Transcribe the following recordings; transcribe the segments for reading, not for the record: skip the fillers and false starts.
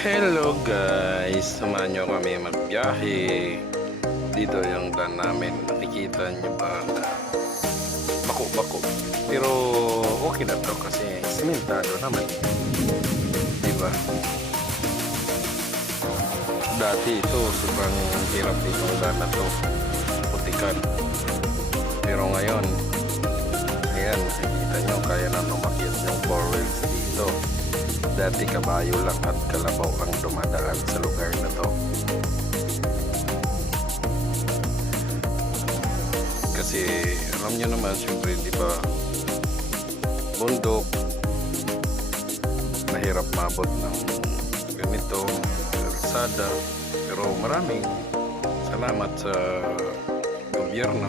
Hello guys, samahan nyo kami magbiyahe. Dito yung daan namin. Nakikita nyo ba na bako-bako. Pero okay na to kasi simentado naman. Diba? Dati ito, sobrang hirap itong daan na to. Putikan. Pero ngayon, ayan, nakikita nyo, kaya na lumakyat yung 4 wheels dito. Dati kabayo lang at kalabaw ang dumadaan sa lugar na to. Kasi alam nyo naman, syempre di ba, bundok, mahirap mabot ng ganito, kalsada. Pero maraming salamat sa gobyerno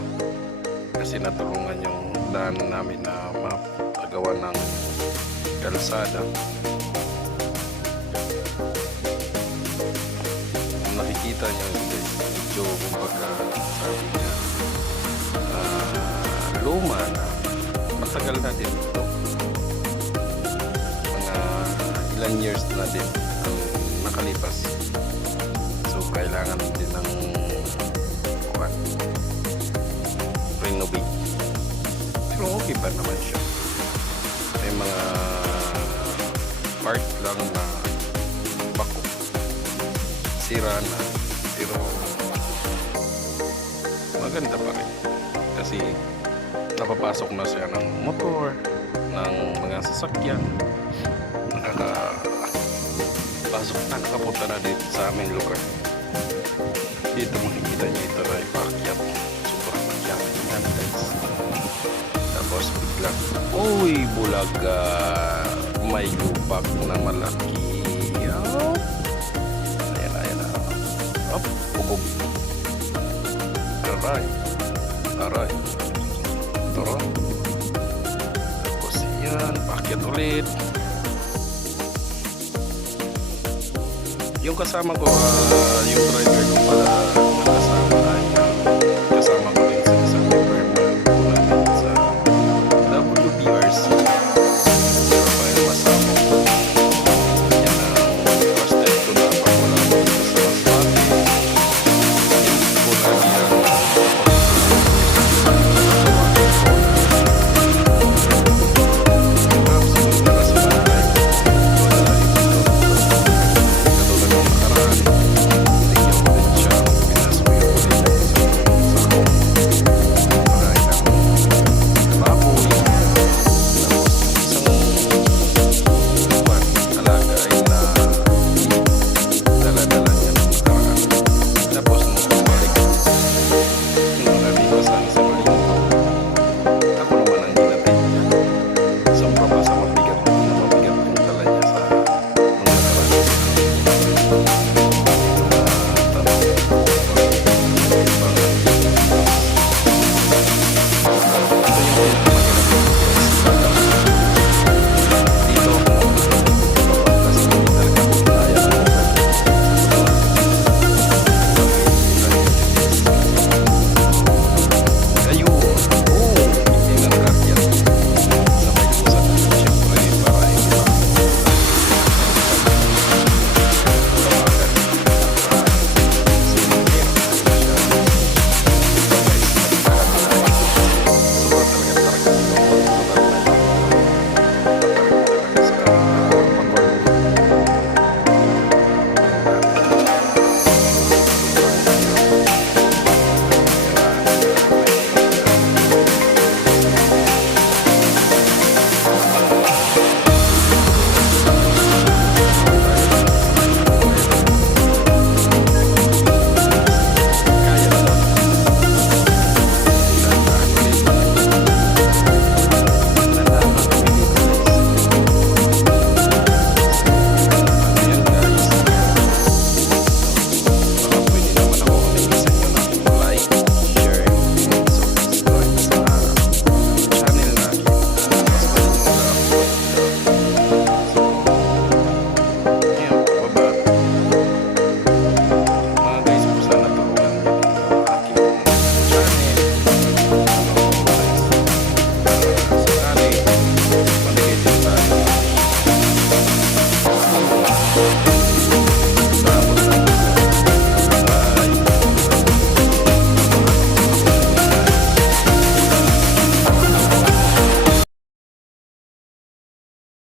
kasi natulungan yung daan namin na mapagawa ng kalsada. Nakikita nyo guys, medyo kumbaga sabi niya luma na, matagal na din ito, mga ilang years na din ang nakalipas, so kailangan din ng renovate, pero okay pa naman siya. May mga part lang na bako, sira na, pero maganda pa rin kasi napapasok na siya ng motor, ng mga sasakyan, nakapasok na, nakapunta na dito sa aming lugar. Dito makikita niyo ito na ipakyat, sobrang makyat yan guys. Tapos biglang uy, bulaga, may lupak na malaki. Up, bubog. Aray. Aray. Toro. Tapos yan, pakyat ulit. Yung kasama ko, yung driver ko pala,